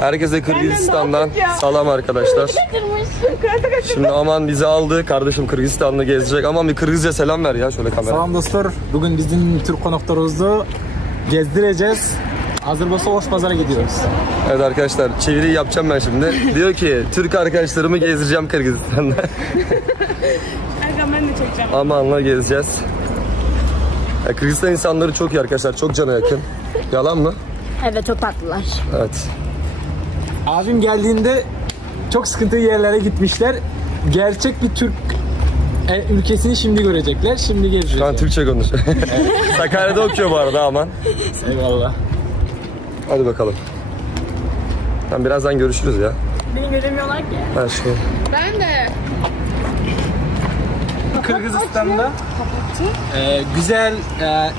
Herkese Kırgızistan'dan selam arkadaşlar. Şimdi Aman bizi aldı. Kardeşim Kırgızistan'da gezecek. Aman bir Kırgızca selam ver ya şöyle kamera. Selam dostlar. Bugün bizim Türk konuklarımızı gezdireceğiz. Hazır olsa Oşpazar'a gidiyoruz. Evet arkadaşlar çeviriyi yapacağım ben şimdi. Diyor ki Türk arkadaşlarımı gezdireceğim Kırgızistan'da. Ben de çekeceğim. Aman'la gezeceğiz. Kırgızistan insanları çok iyi arkadaşlar. Çok cana yakın. Yalan mı? Evet, çok tatlılar. Evet. Abim geldiğinde çok sıkıntılı yerlere gitmişler. Gerçek bir Türk ülkesini şimdi görecekler. Şimdi gezeceğiz. Şu an Türkçe konuşuyor. Sakarya'da okuyor bu arada Aman. Eyvallah. Hadi bakalım. Tamam, birazdan görüşürüz ya. Beni göremiyorlar ki. Ha şu. Ben de. Kırgızistan'da güzel,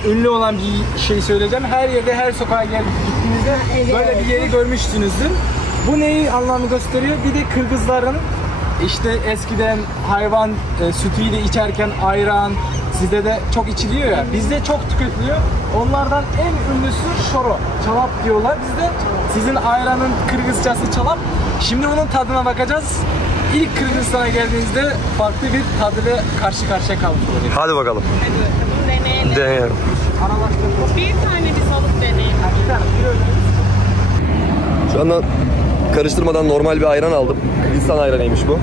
ünlü olan bir şey söyleyeceğim. Her yerde, her sokağa gittiğinizde böyle bir yeri görmüşsünüzdür. Bu neyi anlamı gösteriyor? Bir de Kırgızların işte eskiden hayvan sütüyle içerken ayran, sizde de çok içiliyor ya, bizde çok tüketiliyor. Onlardan en ünlüsü şoro, çalap diyorlar. Bizde sizin ayranın Kırgızcası çalap. Şimdi bunun tadına bakacağız. İlk Kırgızistan'a geldiğinizde farklı bir tadıyla karşı karşıya kalmış oluyor. Hadi bakalım. Deneyelim. Deneyelim. Bir tane biz alıp deneyelim. Şu anda karıştırmadan normal bir ayran aldım. Kırgızistan ayranıymış bu.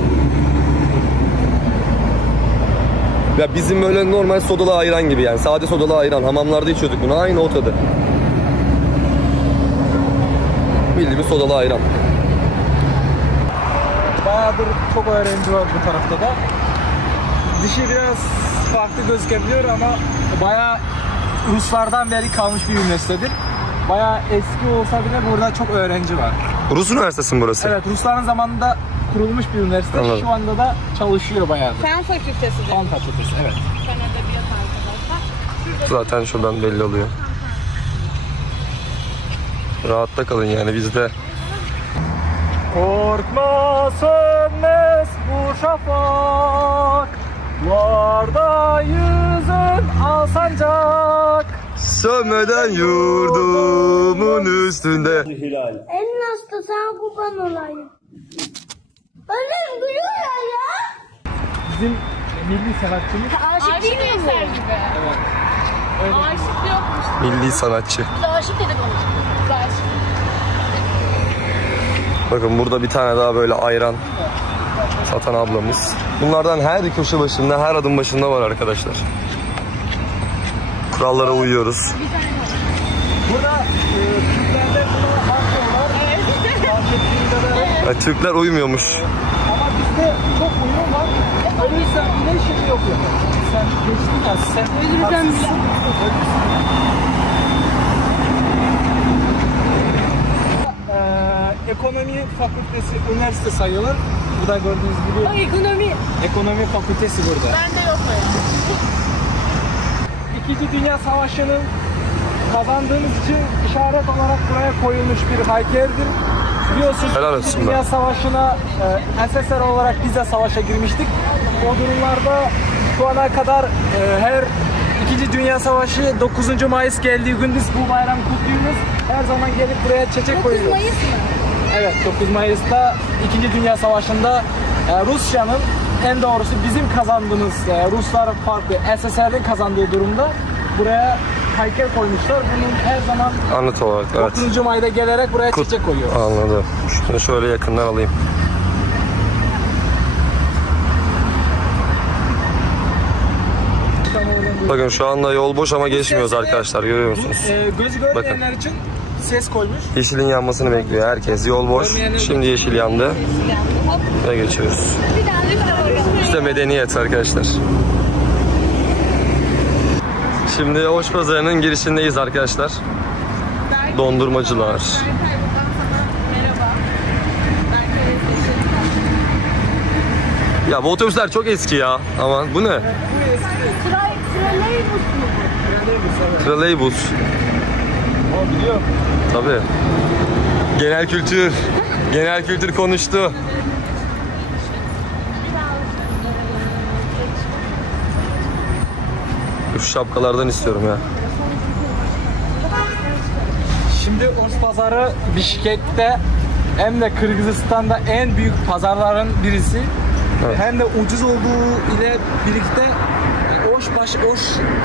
Ya bizim böyle normal sodalı ayran gibi yani. Sade sodalı ayran. Hamamlarda içiyorduk bunu. Aynı o tadı. Bildiğimiz sodalı ayran. Bayağıdır çok öğrenci var bu tarafta da. Dışı biraz farklı gözükebiliyor ama bayağı Ruslardan beri kalmış bir üniversitedir. Bayağı eski olsa bile burada çok öğrenci var. Rus üniversitesi mi burası? Evet, Rusların zamanında kurulmuş bir üniversite. Anladım. Şu anda da çalışıyor bayağı. Fen fakültesi de. Fen fakültesi, evet. Fen edebiyat arkadaşlar. Zaten şuradan belli oluyor. Rahatta kalın yani bizde. Korkma sönmez bu şafak, varda yüzün al sancak. Sönmeden yurdumun üstünde. En hasta sana kurban olayım. Annem gülüyor ya. Bizim milli sanatçımız. Aşık değil mi bu? Evet. Aşık yokmuş. Milli sanatçı. Biz aşık dedik onu. Biz aşık. Bakın burada bir tane daha böyle ayran satan ablamız. Bunlardan her köşe başında, her adım başında var arkadaşlar. Kurallara uyuyoruz. Burada Türklerde buna bakıyorlar. Evet. Türkler uymuyormuş. Ama bizde çok uyum var. Ölürsen bile şey yok ya. Sen geçtin ya. Sen haksızsın. Ekonomi fakültesi üniversite sayılır. Burada gördüğünüz gibi ekonomi fakültesi burada. Bende yok öyle. İkinci Dünya Savaşı'nın kazandığımız için işaret olarak buraya koyulmuş bir heykeldir. Biliyorsunuz Helal olsun İkinci Dünya Savaşı'na SSR olarak biz de savaşa girmiştik. O durumlarda şu ana kadar her İkinci Dünya Savaşı 9. Mayıs geldiği gün biz bu bayramı kutluyoruz. Her zaman gelip buraya çiçek koyuyoruz. 9 Mayıs mı? Evet, 9 Mayıs'ta 2. Dünya Savaşı'nda Rusya'nın, en doğrusu bizim kazandığımız, Ruslar farklı SSR'nin kazandığı durumda buraya heykel koymuşlar. Bunun her zaman Anlat olarak evet. 9. Mayı'da gelerek buraya çiçek koyuyor. Anladım. Şunu şöyle yakından alayım. Bakın şu anda yol boş ama geçmiyoruz arkadaşlar, görüyor musunuz? Gözü görmeyenler için ses koymuş. Yeşilin yanmasını bekliyor herkes. Yol boş. Şimdi yeşil yandı. Ve geçiyoruz. İşte medeniyet arkadaşlar. Şimdi Oşpazarı'nın girişindeyiz arkadaşlar. Dondurmacılar. Ya bu otobüsler çok eski ya. Aman bu ne? Trolleybus. O biliyor. Tabii. Genel kültür konuştu. Şu şapkalardan istiyorum ya. Şimdi Oşpazarı Bişkek'te hem de Kırgızistan'da en büyük pazarların birisi. Evet. Hem de ucuz olduğu ile birlikte Oş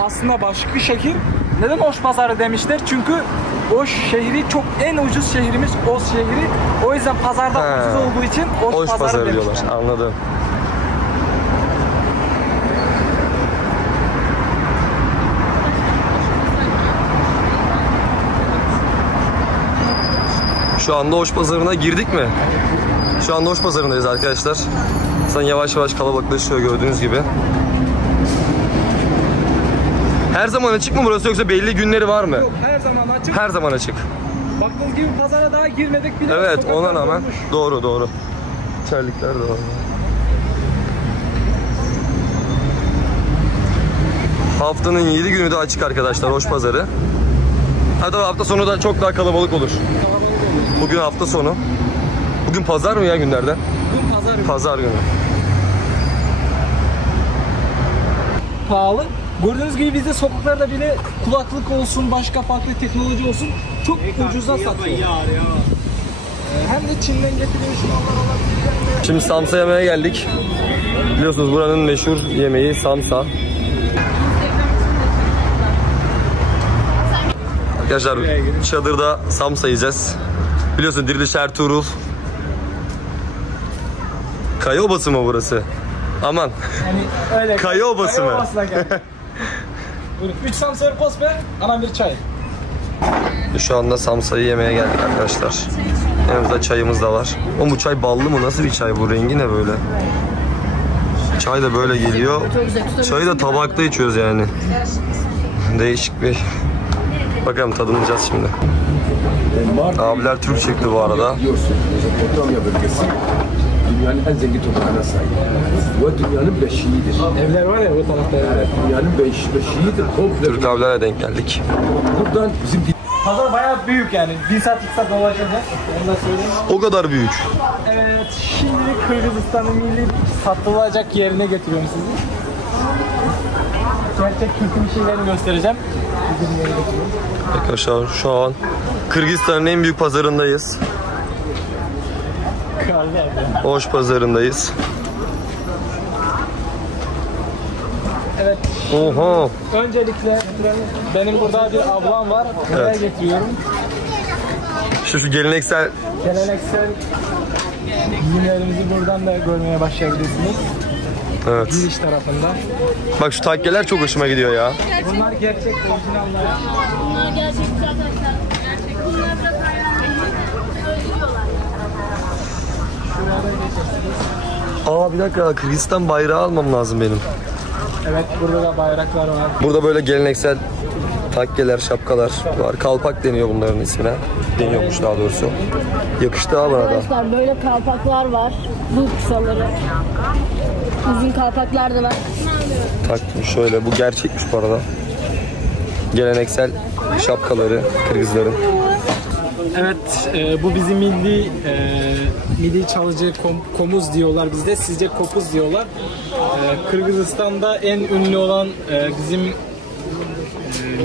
aslında başka şehir. Neden Oş pazarı demişler? Çünkü Oş şehri çok en ucuz şehrimiz Oş şehri. O yüzden pazarda ucuz olduğu için Oş pazarı diyorlar. demişler. Anladım. Şu anda Oş pazarına girdik mi? Şu anda Oş pazarındayız arkadaşlar. Zaten yavaş yavaş kalabalıklaşıyor gördüğünüz gibi. Her zaman açık mı burası yoksa belli günleri var mı? Yok, her zaman açık. Her zaman açık. Baktığınız gibi pazara daha girmedik bile. Evet, Sokaklar ona rağmen dolmuş. doğru. Terlikler de var. Haftanın 7 günü de açık arkadaşlar Oş pazarı. Hatta hafta sonu da çok daha kalabalık olur. Bugün hafta sonu. Bugün pazar mı ya günlerden? Bugün pazar günü. Pazar günü. Pahalı. Gördüğünüz gibi bizde sokaklarda bile kulaklık olsun, başka farklı teknoloji olsun çok ucuza satıyor. Hem de Çin'den getirilmiş mallar olabilir. Şimdi samsa yemeye geldik. Biliyorsunuz buranın meşhur yemeği samsa. Arkadaşlar çadırda samsa yiyeceğiz. Biliyorsun Diriliş Ertuğrul. Kaya Obası mı burası? Aman. Yani öyle. Kaya Obası mı? Buyurun. 3 samsa post be, ana bir çay. Şu anda samsayı yemeye geldik arkadaşlar. Yanımızda çayımız da var. O bu çay ballı mı? Nasıl bir çay bu? Rengi ne böyle? Çay da böyle geliyor. Çayı da tabakta içiyoruz yani. Değişik bir... Bakalım tadımlayacağız şimdi. Abiler Türk çıktı bu arada. Mezopotamya bölgesi dünyanın en zengin toprağına sahip. Ve dünyanın beşiğidir. Evler var ya bu tarafta. Evet, dünyanın beşiğidir. Komple. Türk abilere denk geldik. Buradan bizim Pazar bayağı büyük yani. 1 saat 2 saat dolaşacağız. Onu da söyleyeyim. O kadar büyük. Evet, şimdi Kırgızistan'ın milli satılacak yerine getiriyorum sizi. Gerçek kültürlü şeylerini göstereceğim. Arkadaşlar şu an Kırgızistan'ın en büyük pazarındayız. Oş pazarındayız. Evet. Oha. Öncelikle benim burada bir ablam var. Oraya Evet. getiriyorum. Şu geleneksel Geleneksel giyimlerimizi buradan da görmeye başlayabilirsiniz. evet. Giriş tarafında. Bak şu takkeler çok hoşuma gidiyor ya. Bunlar gerçek orijinaller. Bunlar gerçek arkadaşlar. Gerçek. Bunlar biraz öldürüyorlar. Aa bir dakika, Kırgızistan bayrağı almam lazım benim. Evet, burada da bayraklar var. Burada böyle geleneksel takkeler, şapkalar var. Kalpak deniyor bunların ismine. Deniyormuş daha doğrusu. Yakıştı ha bana da. Arkadaşlar böyle kalpaklar var. Bu kısaları. Uzun kalpaklar da var. Taktım şöyle. Bu gerçekmiş bu arada. Geleneksel şapkaları Kırgızların. Evet, bu bizim milli çalıcı komuz diyorlar bizde. Sizce kopuz diyorlar. Kırgızistan'da en ünlü olan bizim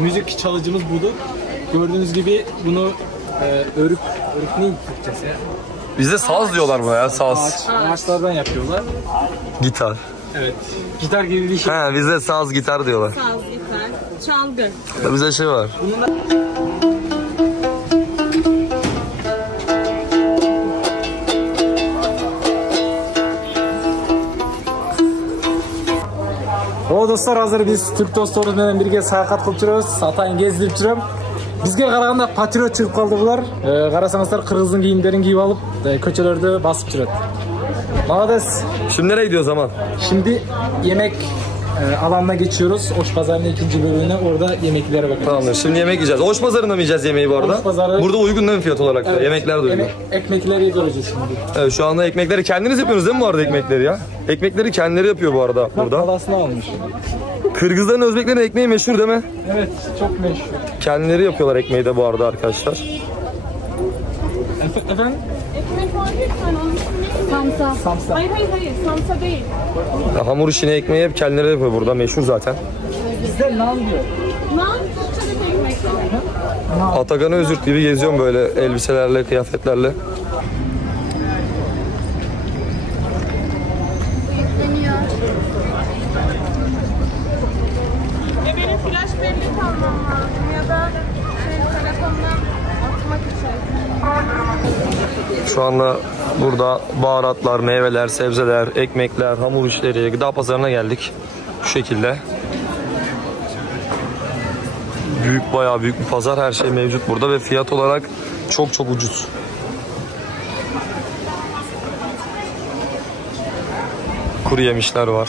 müzik çalıcımız budur. Gördüğünüz gibi bunu örük ne Türkçesi ya? Bizde saz diyorlar buna ya, saz. Ağaçlardan yapıyorlar. Gitar. Evet, gitar gibi bir şey. He, bizde saz, gitar diyorlar. Saz, gitar, çalgı. Bizde şey var. O dostlar, hazır biz Türk dostlarımız bilen birge sayahat kılıp жүрөбүз, атайын кездирип жүрөм. Бизге караганда патриот чыгып калды булар. Карасаңыздар, кыргыздын кийимдерин кийип алып, көчөлөрдө басып жүрөт. Молодец. Şimdi nereye gidiyoruz zaman? Şimdi yemek alanına geçiyoruz. Oş Pazarı'nın ikinci bölümüne, orada yemeklere bakalım. Tamamdır. Şimdi yemek yiyeceğiz. Oş pazarında mı yiyeceğiz yemeği bu arada? Oş pazarı. Burada uygun değil mi fiyat olarak da? Evet. Yemekler de uygun. Ekmekleri göreceğiz şimdi. Evet, şu anda ekmekleri kendiniz yapıyorsunuz değil mi bu arada ekmekleri ya? Ekmekleri kendileri yapıyor bu arada burada. Parasını almış. Kırgızların, Özbeklerin ekmeği meşhur değil mi? Evet, çok meşhur. Kendileri yapıyorlar ekmeği de bu arada arkadaşlar. Efendim? Ekmek var bir tane, onun ismi ne? Samsa. Samsa. Hayır, samsa değil. Ya, hamur işini, ekmeği hep kendileri yapıyor burada, meşhur zaten. Bizde nan diyor. Nan, çocuk ekmekleri. Atakan'ı özürt gibi geziyorum böyle elbiselerle, kıyafetlerle. Benim flash bellek almam lazım ya da telefondan atmak için. Şu anda burada baharatlar, meyveler, sebzeler, ekmekler, hamur işleri, gıda pazarına geldik. Şu şekilde. Bayağı büyük bir pazar. Her şey mevcut burada ve fiyat olarak çok çok ucuz. Kuru yemişler var.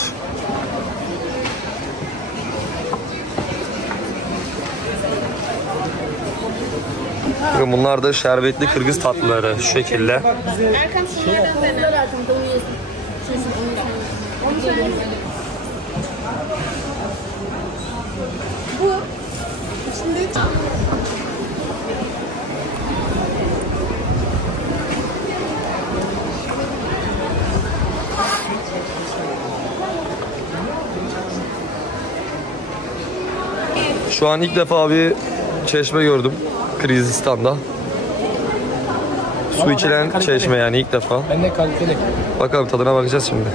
Bunlar da şerbetli Kırgız tatlıları şu şekilde. Erkan şunlardan dene. Bu içinde Şu an ilk defa bir çeşme gördüm Kırgızistan'da. Su içilen çeşme yani ilk defa. Ben de kaliteli. Bakalım tadına bakacağız şimdi.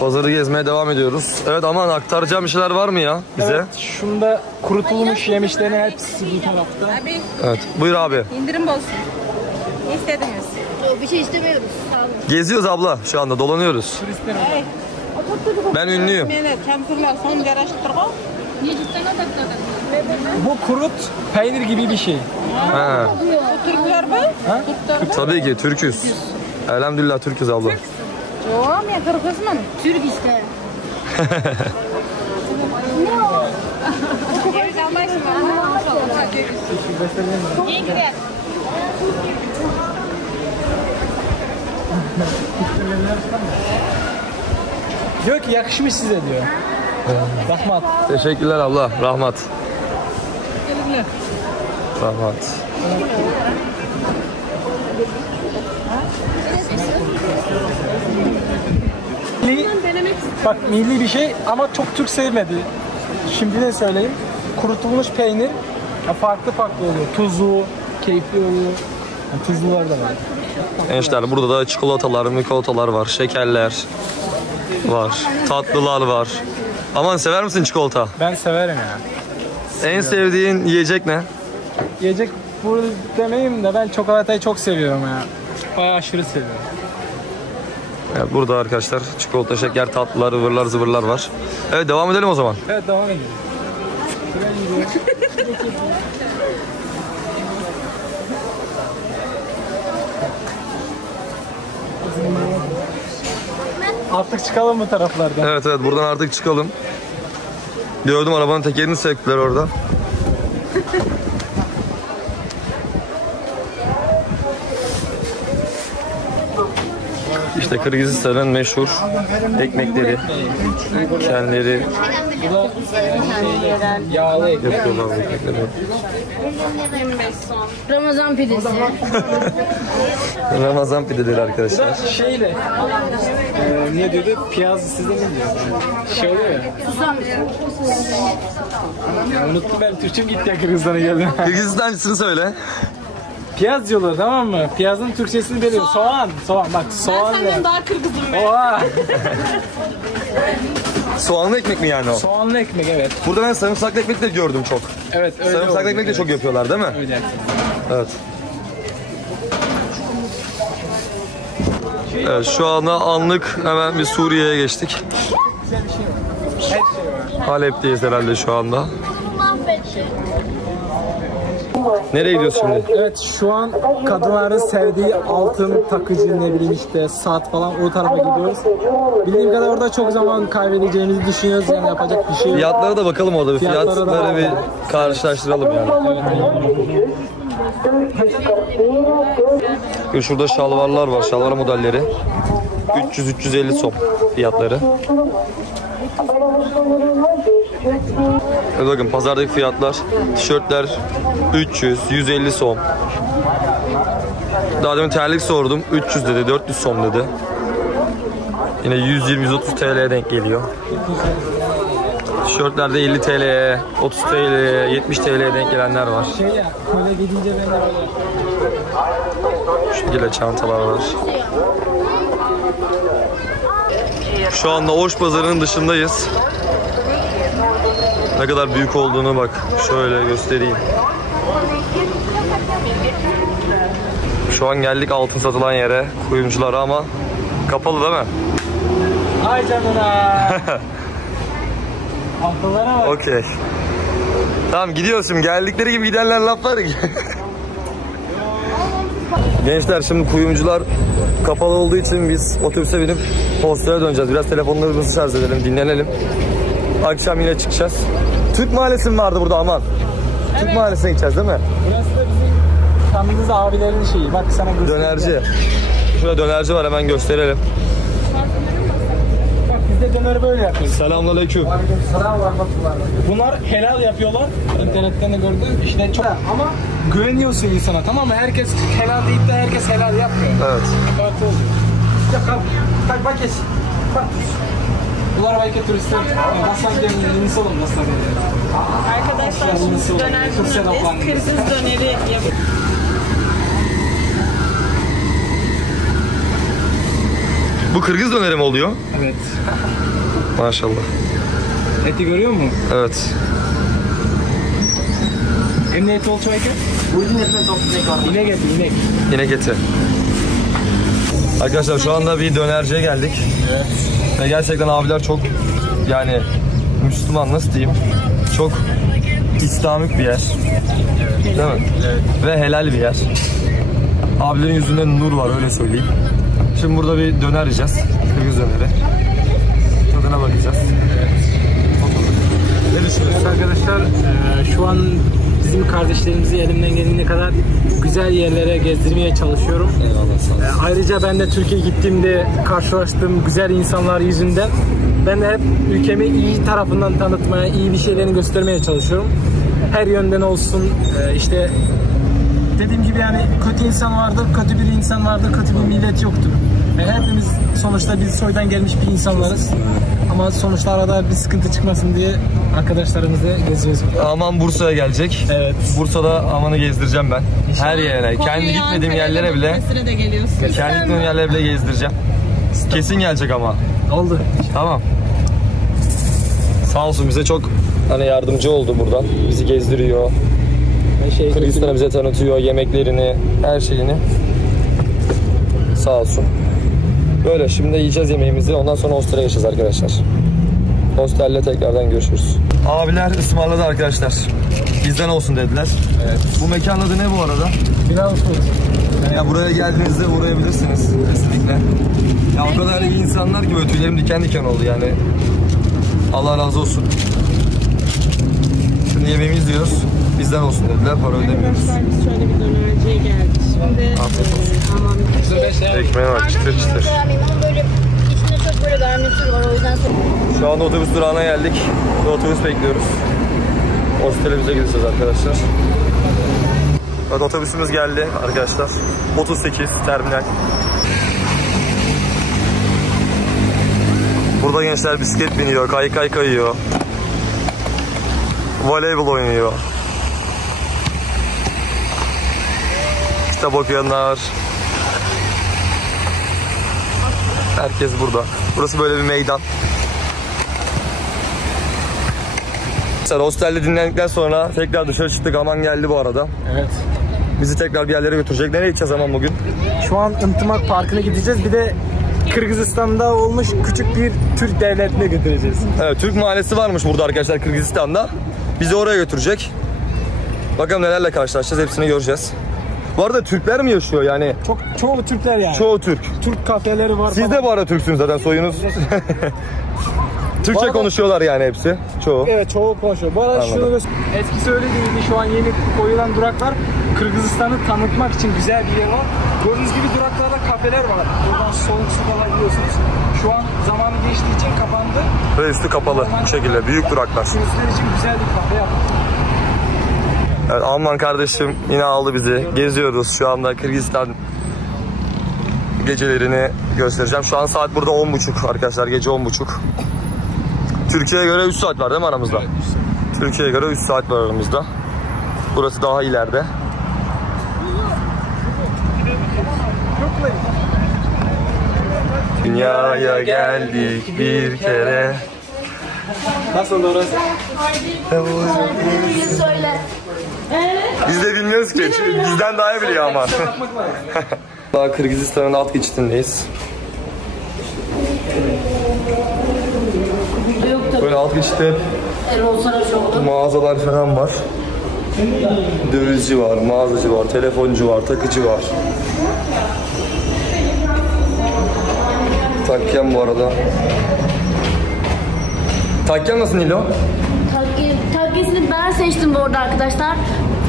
Pazarı gezmeye devam ediyoruz. Evet aman aktaracağım bir şeyler var mı ya bize? Evet, şunda kurutulmuş yemişlerin hepsi bu tarafta. abi Evet. Buyur abi. indirim olsun. Ne istediniz? Bir şey istemiyoruz. Sağ olun. Geziyoruz abla şu anda dolanıyoruz. Ben ünlüyüm. Bu kurut peynir gibi bir şey. Ha. Türkler mi? Tabii ki Türküz. Elhamdülillah Türküz abla. Tamam ya Kırgızman. Türk işte. Ceviz almayısın ama. İyi gider. Diyor ki yakışmış size diyor. Rahmat. Teşekkürler abla. Rahmat. Rahmat. Bak milli bir şey ama çok Türk sevmedi. Şimdi de söyleyeyim. Kurutulmuş peynir farklı oluyor. Tuzlu, keyifli oluyor. Yani tuzlular da var. Gençler burada da çikolatalar, mikolatalar var. Şekerler var. Tatlılar var. Aman sever misin çikolata? Ben severim ya. En sevdiğin yiyecek ne? Yiyecek bu demeyeyim de ben çikolatayı çok seviyorum ya. Bayağı aşırı seviyorum. Evet, burada arkadaşlar çikolata, şeker, tatlılar, ıvırlar, zıvırlar var. Evet devam edelim o zaman. Evet devam edelim. Artık çıkalım bu taraflardan. Evet buradan artık çıkalım. Gördüm arabanın tekerini söktüler orada. İşte Kırgızistan'ın meşhur ekmekleri, kendileri Bu da yağlı ekmek. yapıyorlar bu ekmekleri. 25 son. Ramazan pidesi. Ramazan pideleri arkadaşlar. Şeyle ne diyordu? Piyaz size ne diyor? Şey oluyor ya. Unuttum ben. Türkçem gitti ya Kırgızistan'a geldim. Kırgızistanlısını söyle. Piyaz diyorlar tamam mı? Piyazın Türkçesini biliyor. Soğan. Bak soğan Ben ne? senden daha Kırgızım ben. Oha. Soğanlı ekmek mi yani o? Soğanlı ekmek evet. Burada ben sarımsaklı ekmek de gördüm çok. Evet öyle Sarımsaklı oldu, ekmek de evet. çok yapıyorlar değil mi? Öyle. Evet. Evet şu anda anlık hemen bir Suriye'ye geçtik. Her şey var. Halep'teyiz herhalde şu anda. Nereye gidiyoruz şimdi? Evet şu an kadınların sevdiği altın takıcı ne bileyim işte saat falan o tarafa gidiyoruz. Bildiğim kadar orada çok zaman kaybedeceğimizi düşünüyoruz yani yapacak bir şey yok. Fiyatlara da bakalım orada bir Fiyatlara da fiyatları bir bakalım. karşılaştıralım yani. Şurada şalvarlar var, şalvar modelleri. 300-350 som fiyatları. Evet bakın pazardaki fiyatlar. Tişörtler 300-150 som. Daha demin terlik sordum. 300 dedi, 400 som dedi. Yine 120-130 TL'ye denk geliyor. Tişörtlerde 50 TL'ye, 30 TL'ye, 70 TL'ye denk gelenler var. Şey ya böyle gidince ben de böyle. Şu şekilde çantalar var. Şu anda Oş Pazarı'nın dışındayız. Ne kadar büyük olduğunu bak. Şöyle göstereyim. Şu an geldik altın satılan yere, kuyumculara ama kapalı değil mi? Ay canına. Altınlara bak. Okey. Tamam gidiyoruz şimdi. Geldikleri gibi gidenler laflar. Gençler şimdi kuyumcular kapalı olduğu için biz otobüse binip hostele döneceğiz. Biraz telefonlarımızı şarj edelim, dinlenelim. Akşam yine çıkacağız. Türk Mahallesi mi vardı burada aman? Evet. Türk Mahallesi'ne gideceğiz değil mi? Burası da bizim tanıdığımız abilerin şeyi. Bak sana göstereyim. Dönerci. Şurada dönerci var, hemen gösterelim. Bak biz de döneri böyle yapıyoruz. Selamünaleyküm. Selam var. Bunlar helal yapıyorlar. İnternetten de gördüm. İşte çok ama güveniyorsun insana, tamam mı? Herkes helal deyip de herkes helal yapmıyor. Evet. Farklı oluyor. Ya kalk bak kes. Bak. Bunlar belki turistler. Nasıl gelin insan olmaz tabii. Arkadaşlar şimdi dönercideyiz. Kırgız döneri yapıyoruz. Bu Kırgız döneri mi oluyor? Evet. Maşallah. Eti görüyor musun? Evet. Emniyet ol çayke. İnek eti, inek. İnek eti. Arkadaşlar şu anda bir dönerciye geldik. Evet. Ve gerçekten abiler çok yani Müslüman, nasıl diyeyim? Çok İslamik bir yer. Değil mi? Evet. Ve helal bir yer. Abilerin yüzünde nur var, öyle söyleyeyim. Şimdi burada bir döner yiyeceğiz. Kırgız döneri. Tadına bakacağız. Ne düşünüyorsun? Arkadaşlar şu an bizim kardeşlerimizi elimden geldiğine kadar güzel yerlere gezdirmeye çalışıyorum. Eyvallah, sağ olun. Ayrıca ben de Türkiye'ye gittiğimde karşılaştığım güzel insanlar yüzünden ben de hep ülkemi iyi tarafından tanıtmaya, iyi bir şeylerini göstermeye çalışıyorum. Her yönden olsun işte dediğim gibi yani kötü insan vardır, kötü bir insan vardır, kötü bir millet yoktur. Hepimiz sonuçta biz soydan gelmiş bir insanlarız. Ama sonuçta arada bir sıkıntı çıkmasın diye arkadaşlarımızla geziyoruz. Aman Bursa'ya gelecek. Evet. Bursa'da Aman'ı gezdireceğim ben. Her yere. Kendi gitmediğim yerlere bile. De geliyorsun. Kendi gitmediğim yerlere bile gezdireceğim. Kesin gelecek ama. Oldu. Tamam. Sağ olsun bize çok hani yardımcı oldu buradan. Bizi gezdiriyor. Kırgızistan'ı bize tanıtıyor, yemeklerini, her şeyini. Sağ olsun. Böyle şimdi yiyeceğiz yemeğimizi, ondan sonra hostele geçeceğiz arkadaşlar. Hostelle tekrardan görüşürüz. Abiler ısmarladı arkadaşlar. Bizden olsun dediler. Evet. Bu mekanın adı ne bu arada? Final food. Ya buraya geldiğinizde uğrayabilirsiniz kesinlikle. Ya o kadar iyi insanlar ki böyle tüylerim diken diken oldu yani. Allah razı olsun. Şimdi yemeğimizi yiyoruz. Bizden olsun dediler, para ödemiyoruz. Arkadaşlar biz şöyle bir dönerciye geldik. Şimdi aman Ekmeğe bak, çıtır çıtır. Ama böyle içinde çok böyle garnitür var, o yüzden Şu anda otobüs durağına geldik ve otobüs bekliyoruz. Hostelimize gideceğiz arkadaşlar. Evet, otobüsümüz geldi arkadaşlar. 38 terminal. Burada gençler bisiklet biniyor, kaykay kayıyor. Voleybol oynuyor. Kitap okuyanlar. Herkes burada. Burası böyle bir meydan. Hostelde dinlendikten sonra tekrar dışarı çıktık. Aman geldi bu arada. Evet. Bizi tekrar bir yerlere götürecek. Nereye gideceğiz Aman bugün? Şu an Intımak Parkı'na gideceğiz. Bir de Kırgızistan'da olmuş küçük bir Türk devletine götüreceğiz. Evet, Türk mahallesi varmış burada arkadaşlar Kırgızistan'da. Bizi oraya götürecek. Bakalım nelerle karşılaşacağız, hepsini göreceğiz. Bu arada Türkler mi yaşıyor yani? Çoğu Türkler yani. Çoğu Türk. Türk kafeleri var. Siz falan. de bu arada Türksünüz zaten, soyunuz. Türkçe konuşuyorlar yani hepsi. Çoğu. Evet, çoğu konuşuyor. Bu arada şunu eskisi öyle değildi. Şu an yeni koyulan duraklar Kırgızistan'ı tanıtmak için güzel bir yer var. Gördüğünüz gibi duraklarda kafeler var. Buradan soğuk sudalar yiyorsunuz. Şu an zamanı geçtiği için kapandı. Ve üstü kapalı bu şekilde. Büyük duraklar. Turistler için güzel bir kafe yaptık. Evet, Alman kardeşim yine aldı bizi. Geziyoruz şu anda Kırgızistan gecelerini göstereceğim. Şu an saat burada 10.30 arkadaşlar, gece 10.30. Türkiye'ye göre 3 saat var değil mi aramızda? Evet, 3 saat. Türkiye'ye göre 3 saat var aramızda. Burası daha ileride. dünyaya geldik bir kere. Nasıl orası? Söyle. Biz de bilmiyoruz ki. Bizden daha iyi biliyor ama. Daha Kırgızistan'ın alt geçitindeyiz. Böyle alt geçitte mağazalar falan var. Dövizci var, mağazacı var, telefoncu var, takıcı var. Takken bu arada. Takken nasıl Nilo? Takkesini ben seçtim bu arada arkadaşlar.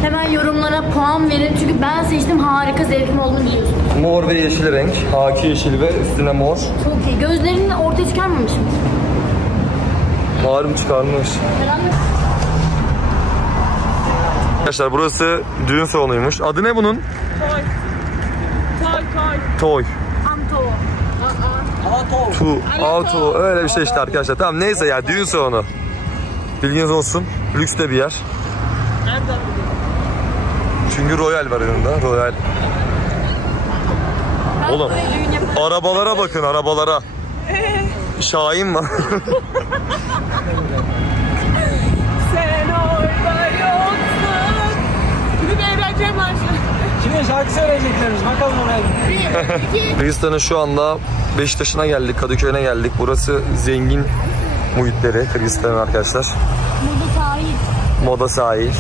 Hemen yorumlara puan verin çünkü ben seçtim, harika zevkim olduğunu biliyorsunuz. Mor ve yeşil renk. Haki yeşil ve üstüne mor. Çok iyi. Gözlerini ortaya çıkarmamış mı? Harbi çıkarmış. Arkadaşlar burası düğün salonuymuş. Adı ne bunun? Toy. Auto. Öyle bir şey işte arkadaşlar. Tamam neyse ya, düğün salonu. Bilginiz olsun. Lüks de bir yer. Çünkü Royal var yanında. Royal. Oğlum arabalara bakın, arabalara. Şahin var. Sen orada yoksun. Bir de eğlence marşı. Şimdi şarkı söyleyeceklerimiz. Bakalım oraya. Kırgızistan'ın şu anda Beşiktaş'ına geldik, Kadıköy'üne geldik. Burası zengin muhitleri Kırgızistan'ın arkadaşlar. Moda sahil. Moda sahil.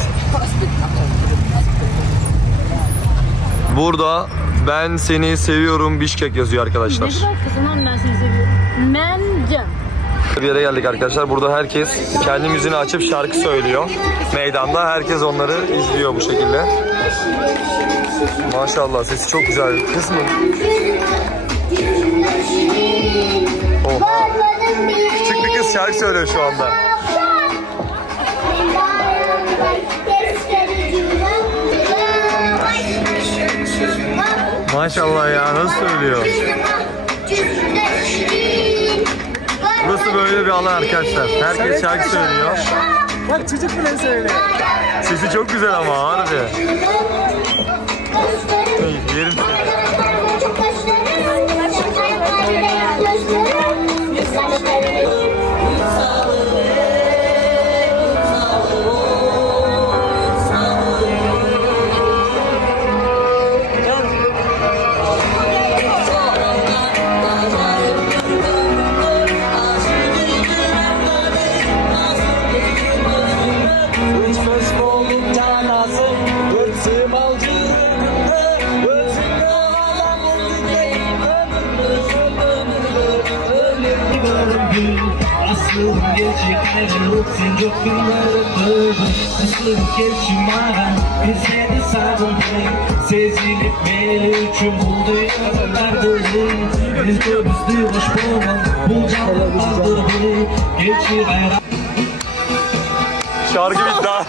Burada ben seni seviyorum Bişkek yazıyor arkadaşlar. Ne kadar kızım, ben seni seviyorum. Mence. Bir yere geldik arkadaşlar. Burada herkes kendi müziğini açıp şarkı söylüyor. Meydanda herkes onları izliyor bu şekilde. Maşallah sesi çok güzel. Kız mı? Oha. Küçük bir kız şarkı söylüyor şu anda. Maşallah ya, nasıl söylüyor? Burası böyle bir alan arkadaşlar. Herkes şarkı söylüyor. Bak çocuk bile söyle. Sesi çok güzel ama harbi. Yerim seni. Şarkı bitti ha.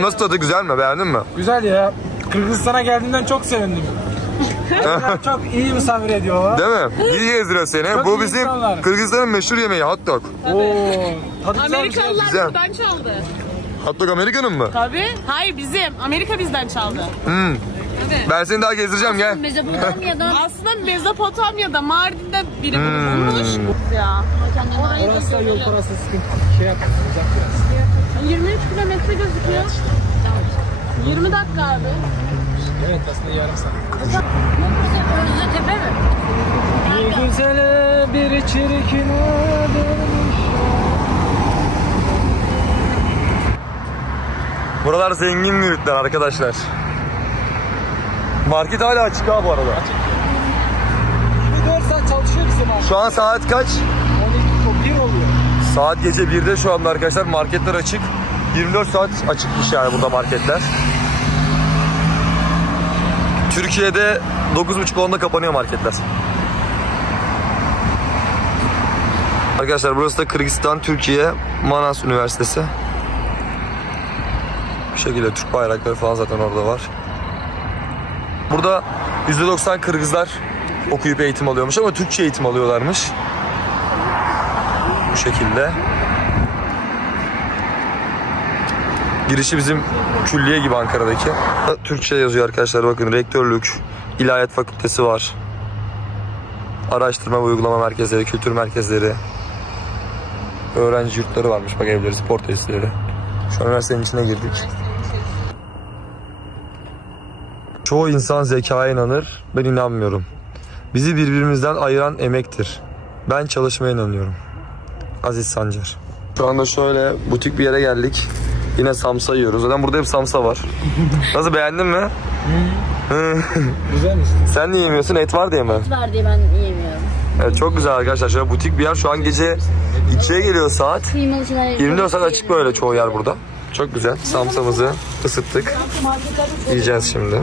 Nasıl tadı, güzel mi? Beğendin mi? Güzel ya. Kırgızistan'a geldiğimden çok sevindim. Çok iyi misafir ediyorlar. Değil mi? İyi gezdiriyor seni. Çok Bu iyi bizim insanlar. Kırgızistan'ın meşhur yemeği, hot dog. Amerikalılar Güzel. bizden çaldı. Hot dog Amerika'nın mı? Tabii. Hayır bizim. Amerika bizden çaldı. Ben seni daha gezdireceğim, gel. Mezopotamya'dan. Aslında Mezopotamya'da, Mardin'de biri bunu bulmuş. Ya. Orası da yol parası sıkıntı. Şey yapalım, uzak biraz. 23 kilometre gözüküyor. 20 dakika abi. Evet, aslında yarım saat. Özdetepe mi? Bir güzele bir çirkin dönmüş. Buralar zengin müritler arkadaşlar. Market hala açık ha bu arada. 24 saat çalışıyor bizim abi. Şu an saat kaç? 12, 1 oluyor. Saat gece 1'de şu anda arkadaşlar, marketler açık. 24 saat açıkmış yani burada marketler. Türkiye'de 9.30-10'da kapanıyor marketler. Arkadaşlar burası da Kırgızistan, Türkiye, Manas Üniversitesi. Bu şekilde Türk bayrakları falan zaten orada var. Burada %90 Kırgızlar okuyup eğitim alıyormuş ama Türkçe eğitim alıyorlarmış. Bu şekilde. Girişi bizim külliye gibi Ankara'daki. Türkçe yazıyor arkadaşlar, bakın rektörlük, ilahiyat fakültesi var. Araştırma ve uygulama merkezleri, kültür merkezleri. Öğrenci yurtları varmış, bak evleri, spor tesisleri. Şu an üniversitenin içine girdik. Çoğu insan zekaya inanır, ben inanmıyorum. Bizi birbirimizden ayıran emektir. Ben çalışmaya inanıyorum. Aziz Sancar. Şu anda şöyle butik bir yere geldik. Yine samsa yiyoruz. Zaten burada hep samsa var. Nasıl, beğendin mi? Güzelmiş. Sen niye yemiyorsun? Et var diye mi? Et var diye ben yiyemiyorum. Evet, çok güzel arkadaşlar. Şöyle butik bir yer. Şu an gece 2'ye geliyor saat. Kıymalı şeyler 24 saat açık böyle çoğu yer burada. Çok güzel. Samsamızı ısıttık. Yiyeceğiz şimdi.